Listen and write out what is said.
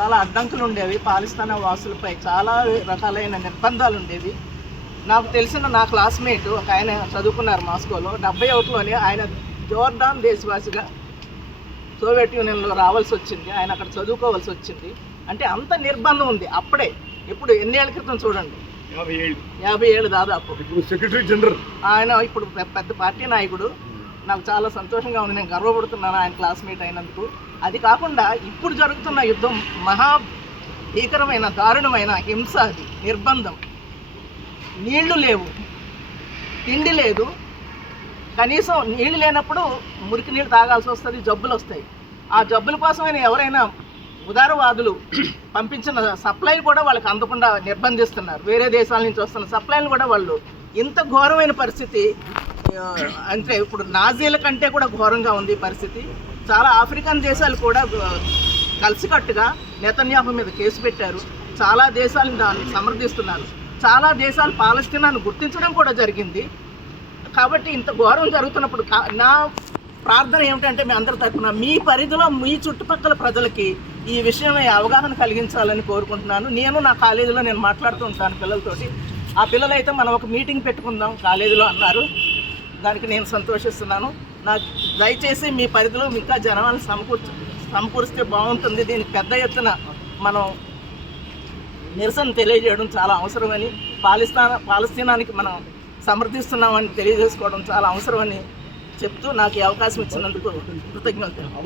చాలా అడ్డంకులు ఉండేవి పాలిస్తానా వాసులపై చాలా రకాలైన నిర్బంధాలు ఉండేవి నాకు తెలిసిన నా క్లాస్మేట్ ఒక ఆయన చదువుకున్నారు మాస్కోలో డెబ్బై ఒకటిలోనే ఆయన జోర్డాన్ దేశవాసిగా సోవియట్ యూనియన్లో రావాల్సి వచ్చింది ఆయన అక్కడ చదువుకోవాల్సి వచ్చింది అంటే అంత నిర్బంధం ఉంది. అప్పుడే. ఇప్పుడు ఎన్నేళ్ళ క్రితం చూడండి. యాభై ఏళ్ళు. యాభై ఏళ్ళు దాదాపు. ఇప్పుడు సెక్రటరీ జనరల్. ఆయన ఇప్పుడు పెద్ద పార్టీ నాయకుడు. నాకు చాలా సంతోషంగా ఉంది. నేను గర్వపడుతున్నాను ఆయన క్లాస్మేట్ అయినందుకు. అది కాకుండా ఇప్పుడు జరుగుతున్న యుద్ధం మహా భీకరమైన దారుణమైన హింస అది నిర్బంధం. నీళ్ళు లేవు. తిండి లేదు. కనీసం నీళ్ళు లేనప్పుడు మురికి నీళ్ళు తాగాల్సి వస్తుంది జబ్బులు వస్తాయి. ఆ జబ్బుల కోసమైనా ఎవరైనా ఉదారవాదులు పంపించిన సప్లైలు కూడా వాళ్ళకి అందకుండా నిర్బంధిస్తున్నారు. వేరే దేశాల నుంచి వస్తున్న సప్లైలు కూడా వాళ్ళు. ఇంత ఘోరమైన పరిస్థితి అంటే ఇప్పుడు నాజీల కంటే కూడా ఘోరంగా ఉంది ఈ పరిస్థితి. చాలా ఆఫ్రికన్ దేశాలు కూడా కలిసికట్టుగా నెతన్యాహు మీద కేసు పెట్టారు. చాలా దేశాలు దాన్ని సమర్థిస్తున్నారు. చాలా దేశాలు పాలస్తీనాను గుర్తించడం కూడా జరిగింది. కాబట్టి ఇంత ఘోరం జరుగుతున్నప్పుడు నా ప్రార్థన ఏమిటంటే మీ అందరి తరఫున మీ పరిధిలో మీ చుట్టుపక్కల ప్రజలకి ఈ విషయమై అవగాహన కలిగించాలని కోరుకుంటున్నాను. నేను నా కాలేజీలో నేను మాట్లాడుతూ ఉంటాను పిల్లలతోటి. ఆ పిల్లలైతే మనం ఒక మీటింగ్ పెట్టుకుందాం కాలేజీలో అన్నారు. దానికి నేను సంతోషిస్తున్నాను. నాకు దయచేసి మీ పరిధిలో ఇంకా జనాలను సమకూర్చు సమకూరిస్తే బాగుంటుంది. దీనికి పెద్ద ఎత్తున మనం నిరసన తెలియజేయడం చాలా అవసరమని పాలిస్తాన్ పాలస్తీనానికి మనం సమర్థిస్తున్నామని తెలియజేసుకోవడం చాలా అవసరమని చెప్తూ నాకు ఈ అవకాశం ఇచ్చినందుకు కృతజ్ఞతలు.